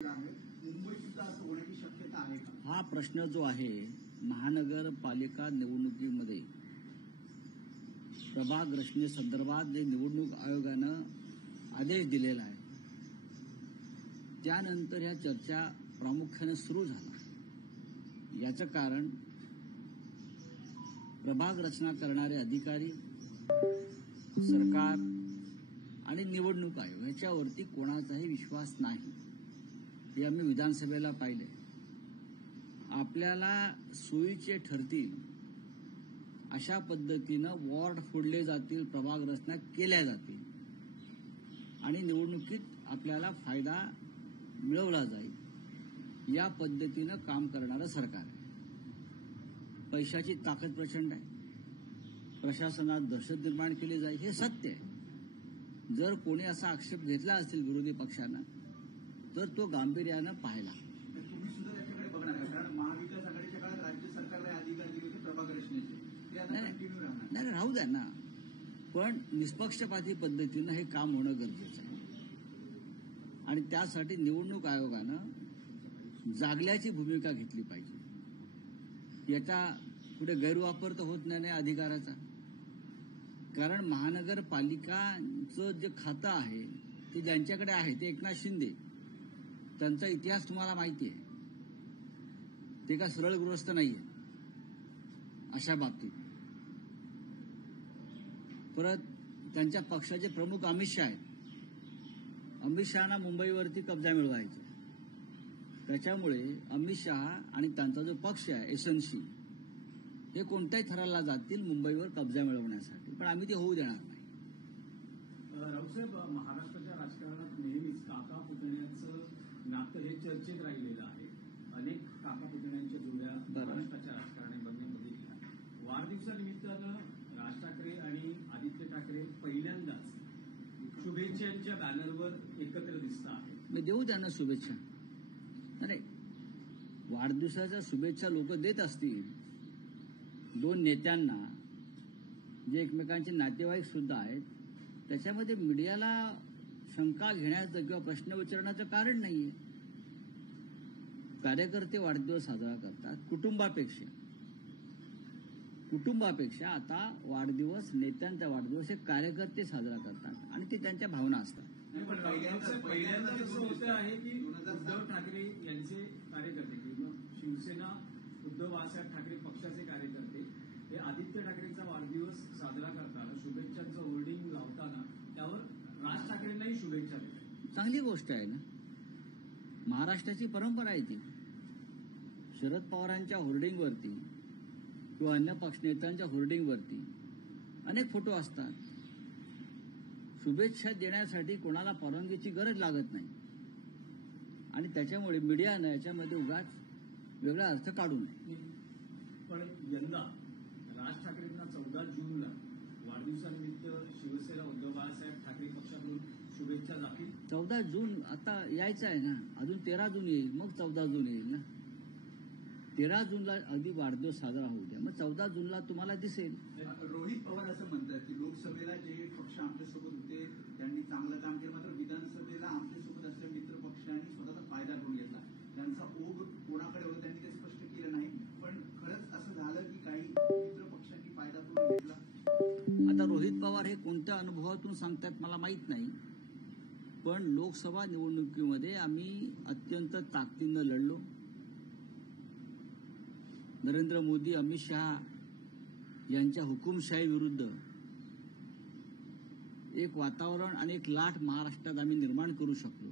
मुंबई सुद्धा असं होण्याची शक्यता आहे का? हा प्रश्न जो आहे महानगरपालिका निवडणुकीमध्ये प्रभाग रचने संदर्भात जे निवडणूक आयोगानं आदेश दिलेला आहे त्यानंतर ह्या चर्चा प्रामुख्याने सुरू झाला। याचं कारण प्रभाग रचना करणारे अधिकारी, सरकार आणि निवडणूक आयोग ह्याच्यावरती कोणाचाही विश्वास नाही। हे आम्ही विधानसभेला पाहिले। आपल्याला सोयीचे ठरतील अशा पद्धतीनं वॉर्ड फोडले जातील, प्रभाग रचना केल्या जातील आणि निवडणुकीत आपल्याला फायदा मिळवला जाईल या पद्धतीनं काम करणारं सरकार आहे। पैशाची ताकद प्रचंड आहे, प्रशासनात दहशत निर्माण केली जाईल हे सत्य आहे। जर कोणी असा आक्षेप घेतला असेल विरोधी पक्षानं तर तो गांभीर्यानं पाहिला। तुम्ही सुद्धा त्याच्याकडे बघणार का? कारण महाविकास आघाडीच्या काळात राज्य सरकारला अधिकार दिले होते प्रभाग रचनेचे, ते आता कंटिन्यू राहणार नाही, राहू द्या ना, पण निष्पक्षपाती पद्धतीनं हे काम होणं गरजेचं आहे आणि त्यासाठी निवडणूक आयोगानं जागल्याची भूमिका घेतली पाहिजे। याचा पुढे गैरवापर तर होत नाही अधिकाराचा, कारण महानगरपालिकाचं जे खातं आहे ते ज्यांच्याकडे आहे ते एकनाथ शिंदे, त्यांचा इतिहास तुम्हाला माहिती आहे, ते का सरळ गृहस्थ नाहीये अशा बाबतीत। परत त्यांच्या पक्षाचे प्रमुख अमित शहा आहेत, अमित शहाना मुंबईवरती कब्जा मिळवायचा, त्याच्यामुळे अमित शहा आणि त्यांचा जो पक्ष आहे एसएनसी हे कोणत्याही थराला जातील मुंबईवर कब्जा मिळवण्यासाठी, पण आम्ही ते होऊ देणार नाही। राऊसाहेब, महाराष्ट्राच्या राजकारणात नेहमीच काका पुतण्याचं नातं हे चर्चेत राहिलेलं आहे। अनेक काका पुतण्यांच्या जोड्या महाराष्ट्राच्या राजकारणामध्ये बघितल्या। वाढदिवसानिमित्तानं राज ठाकरे आणि आदित्य ठाकरे पहिल्यांदाच शुभेच्छांच्या बॅनरवर एकत्र दिसत आहेत। मी देऊ त्यांना शुभेच्छा, नाही वाढदिवसाच्या शुभेच्छा लोक देत असतील, दोन नेत्यांना जे एकमेकांचे नातेवाईक सुद्धा आहेत, त्याच्यामध्ये मीडियाला शंका घेण्याचं किंवा प्रश्न विचारण्याचं कारण नाहीये। कार्यकर्ते वाढदिवस साजरा करतात, कुटुंबापेक्षा आता वाढदिवस, नेत्यांचा वाढदिवस हे कार्यकर्ते साजरा करतात आणि ते त्यांच्या भावना असतात। पहिल्यांदा असं होतं आहे की उद्धव ठाकरे यांचे कार्यकर्ते किंवा शिवसेना उद्धव बाळासाहेब ठाकरे पक्षाचे कार्यकर्ते हे आदित्य ठाकरेंचा वाढदिवस साजरा करताना शुभेच्छांचं होर्डिंग लावताना त्यावर राज ठाकरेंनाही शुभेच्छा देतात। चांगली गोष्ट आहे ना, महाराष्ट्राची परंपरा आहे ती। शरद पवारांच्या होर्डिंगवरती किंवा अन्य पक्षनेत्यांच्या होर्डिंगवरती अनेक फोटो असतात। शुभेच्छा देण्यासाठी कोणाला परवानगीची गरज लागत नाही आणि त्याच्यामुळे मीडियानं याच्यामध्ये उगाच वेगळा अर्थ काढू नये। पण यंदा राज ठाकरेंना 14 जूनला वाढदिवसानिमित्त शिवसेना उद्धव बाळासाहेब ठाकरे पक्षाकडून शुभेच्छा जातील। 14 जून आता यायचं आहे ना, अजून 13 जून येईल, मग 14 जून येईल ना। 13 जूनला अगदी वाढदिवस साजरा होऊ द्या, मग 14 जूनला तुम्हाला दिसेल। रोहित पवार असं म्हणतात की लोकसभेला जे पक्ष आमच्यासोबत होते त्यांनी चांगलं काम केलं, मात्र विधानसभेला आमच्यासोबत असलेल्या मित्र पक्षांनी स्वतःचा फायदा करून घेतला। त्यांचा ओघ कोणाकडे होता त्यांनी ते स्पष्ट केलं नाही, पण खरंच असं झालं की काही मित्र पक्षांनी फायदा करून घेतला? आता रोहित पवार हे कोणत्या अनुभवातून सांगतात मला माहित नाही, पण लोकसभा निवडणुकीमध्ये आम्ही अत्यंत ताकदीनं लढलो। नरेंद्र मोदी, अमित शहा यांच्या हुकुमशाही विरुद्ध एक वातावरण आणि एक लाट महाराष्ट्रात आम्ही निर्माण करू शकलो।